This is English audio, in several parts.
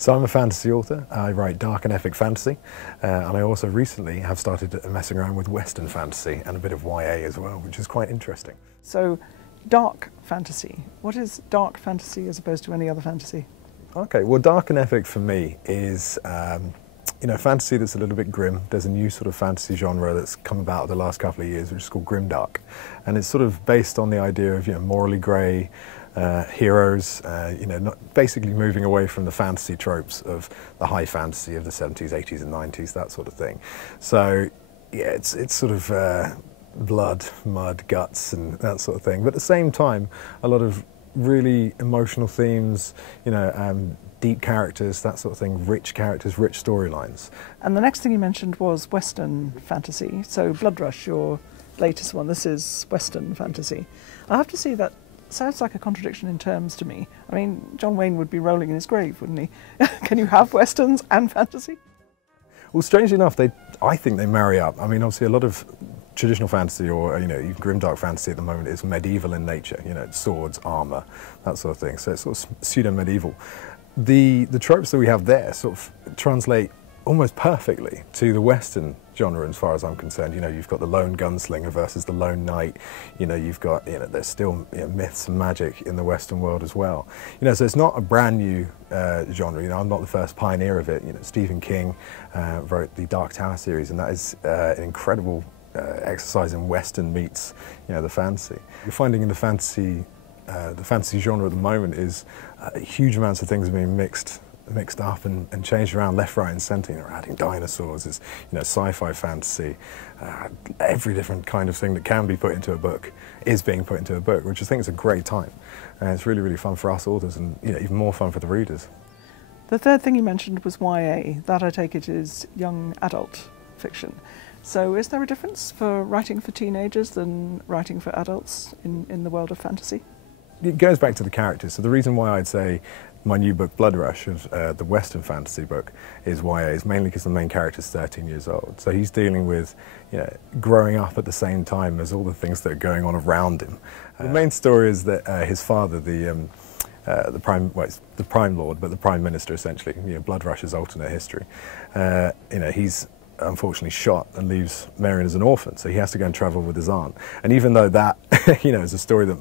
So I'm a fantasy author. I write dark and epic fantasy, and I also recently have started messing around with Western fantasy and a bit of YA as well, which is quite interesting. So, dark fantasy. What is dark fantasy as opposed to any other fantasy? Okay, well, dark and epic for me is fantasy that's a little bit grim. There's a new sort of fantasy genre that's come about the last couple of years, which is called grimdark, and it's sort of based on the idea of morally grey heroes, basically moving away from the fantasy tropes of the high fantasy of the 70s, 80s and 90s, that sort of thing. So yeah, it's sort of blood, mud, guts and that sort of thing, but at the same time a lot of really emotional themes, deep characters, that sort of thing, rich characters, rich storylines. And the next thing you mentioned was Western fantasy. So Bloodrush, your latest one, this is Western fantasy. I have to say that sounds like a contradiction in terms to me. I mean, John Wayne would be rolling in his grave, wouldn't he? Can you have Westerns and fantasy? Well, strangely enough, I think they marry up. I mean, obviously a lot of traditional fantasy or, even grimdark fantasy at the moment is medieval in nature, swords, armour, that sort of thing. So it's sort of pseudo-medieval. The tropes that we have there sort of translate almost perfectly to the Western genre as far as I'm concerned. You've got the lone gunslinger versus the lone knight. You've got, there's still myths and magic in the Western world as well. So it's not a brand new genre. I'm not the first pioneer of it. Stephen King wrote the Dark Tower series, and that is an incredible exercise in Western meets, the fantasy. You're finding in the fantasy genre at the moment is huge amounts of things are being mixed up and changed around left, right and centre. Adding dinosaurs, it's sci-fi fantasy, every different kind of thing that can be put into a book is being put into a book, which I think is a great time. And it's really, really fun for us authors and even more fun for the readers. The third thing you mentioned was YA. That, I take it, is young adult fiction. So is there a difference for writing for teenagers than writing for adults in the world of fantasy? It goes back to the characters. So the reason why I'd say my new book, Bloodrush, the Western fantasy book, is YA, is mainly because the main character is 13 years old. So he's dealing with growing up at the same time as all the things that are going on around him. The main story is that his father, the Prime Lord, but the Prime Minister essentially, Bloodrush's alternate history, he's unfortunately shot and leaves Marion as an orphan, so he has to go and travel with his aunt. And even though that is a story that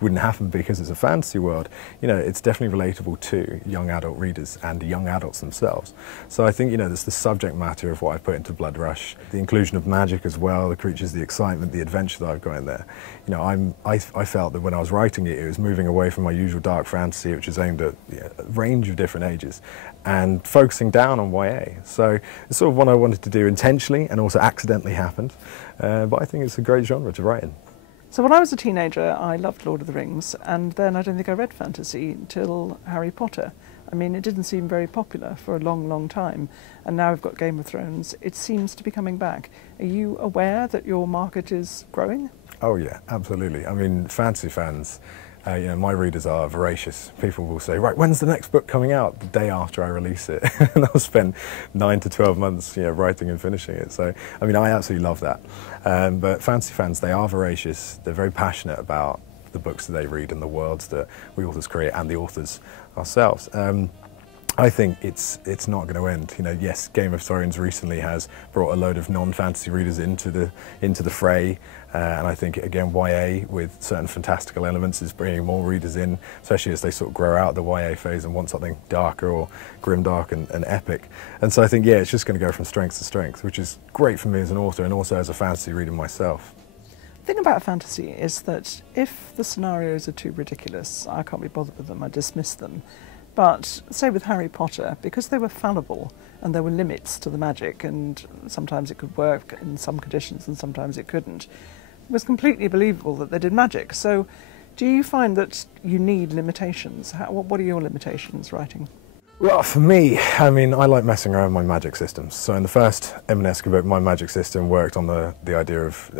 wouldn't happen because it's a fantasy world, it's definitely relatable to young adult readers and young adults themselves. So I think there's the subject matter of what I've put into Bloodrush, the inclusion of magic as well, the creatures, the excitement, the adventure that I've got in there. I felt that when I was writing it, it was moving away from my usual dark fantasy, which is aimed at a range of different ages, and focusing down on YA. So it's sort of what I wanted to do intentionally and also accidentally happened, but I think it's a great genre to write in. So when I was a teenager, I loved Lord of the Rings, and then I don't think I read fantasy until Harry Potter. I mean, it didn't seem very popular for a long, long time, and now we've got Game of Thrones. It seems to be coming back. Are you aware that your market is growing? Oh yeah, absolutely. I mean, fantasy fans, my readers are voracious. People will say, right, when's the next book coming out? The day after I release it. And I'll spend 9 to 12 months writing and finishing it. So, I mean, I absolutely love that. But fantasy fans, they are voracious. They're very passionate about the books that they read and the worlds that we authors create and the authors ourselves. I think it's not going to end. Yes, Game of Thrones recently has brought a load of non-fantasy readers into the fray, and I think again YA with certain fantastical elements is bringing more readers in, especially as they sort of grow out the YA phase and want something darker or grimdark and epic. And so I think it's just going to go from strength to strength, which is great for me as an author and also as a fantasy reader myself. The thing about fantasy is that if the scenarios are too ridiculous, I can't be bothered with them, I dismiss them. But, say with Harry Potter, because they were fallible and there were limits to the magic, and sometimes it could work in some conditions and sometimes it couldn't, it was completely believable that they did magic. So, do you find that you need limitations? What are your limitations writing? Well, for me, I mean, I like messing around with my magic systems. So in the first Emaneska book, my magic system worked on the idea of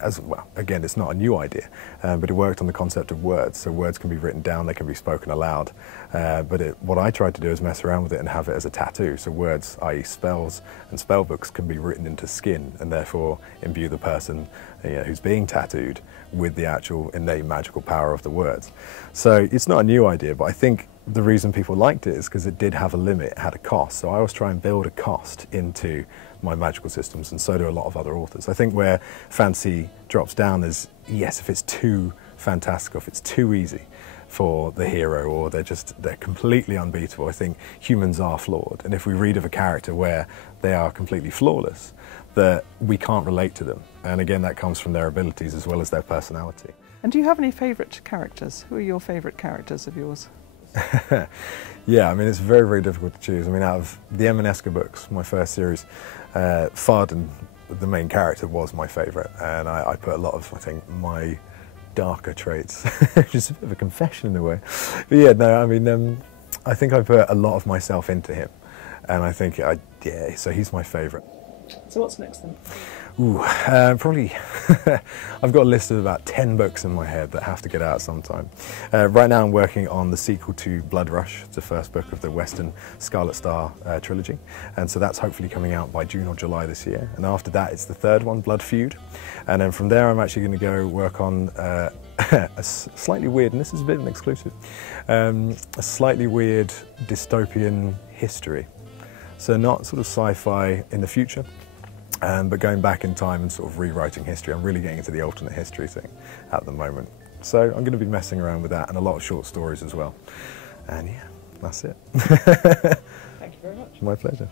as well, again, it's not a new idea, but it worked on the concept of words. So words can be written down, they can be spoken aloud. What I tried to do is mess around with it and have it as a tattoo. So words, i.e. spells and spell books, can be written into skin and therefore imbue the person who's being tattooed with the actual innate magical power of the words. So it's not a new idea, but I think the reason people liked it is because it did have a limit, it had a cost. So I always try and build a cost into my magical systems, and so do a lot of other authors. I think where fantasy drops down is, yes, if it's too fantastical, if it's too easy for the hero, or they're completely unbeatable. I think humans are flawed, and if we read of a character where they are completely flawless, that we can't relate to them. And again, that comes from their abilities as well as their personality. And do you have any favourite characters? Who are your favourite characters of yours? Yeah, I mean, it's very, very difficult to choose. I mean, out of the Emaneska books, my first series, Farden, the main character, was my favourite, and I put a lot of, I think, my darker traits, which is a bit of a confession in a way. But yeah, no, I mean, I think I put a lot of myself into him, and I think, yeah, so he's my favourite. So what's next then? Ooh, probably, I've got a list of about 10 books in my head that have to get out sometime. Right now I'm working on the sequel to Bloodrush, the first book of the Western Scarlet Star trilogy, and so that's hopefully coming out by June or July this year. And after that it's the third one, Blood Feud, and then from there I'm actually going to go work on a slightly weird, and this is a bit of an exclusive, a slightly weird dystopian history. So not sort of sci-fi in the future, but going back in time and sort of rewriting history. I'm really getting into the alternate history thing at the moment. So I'm going to be messing around with that, and a lot of short stories as well. And yeah, that's it. Thank you very much. My pleasure.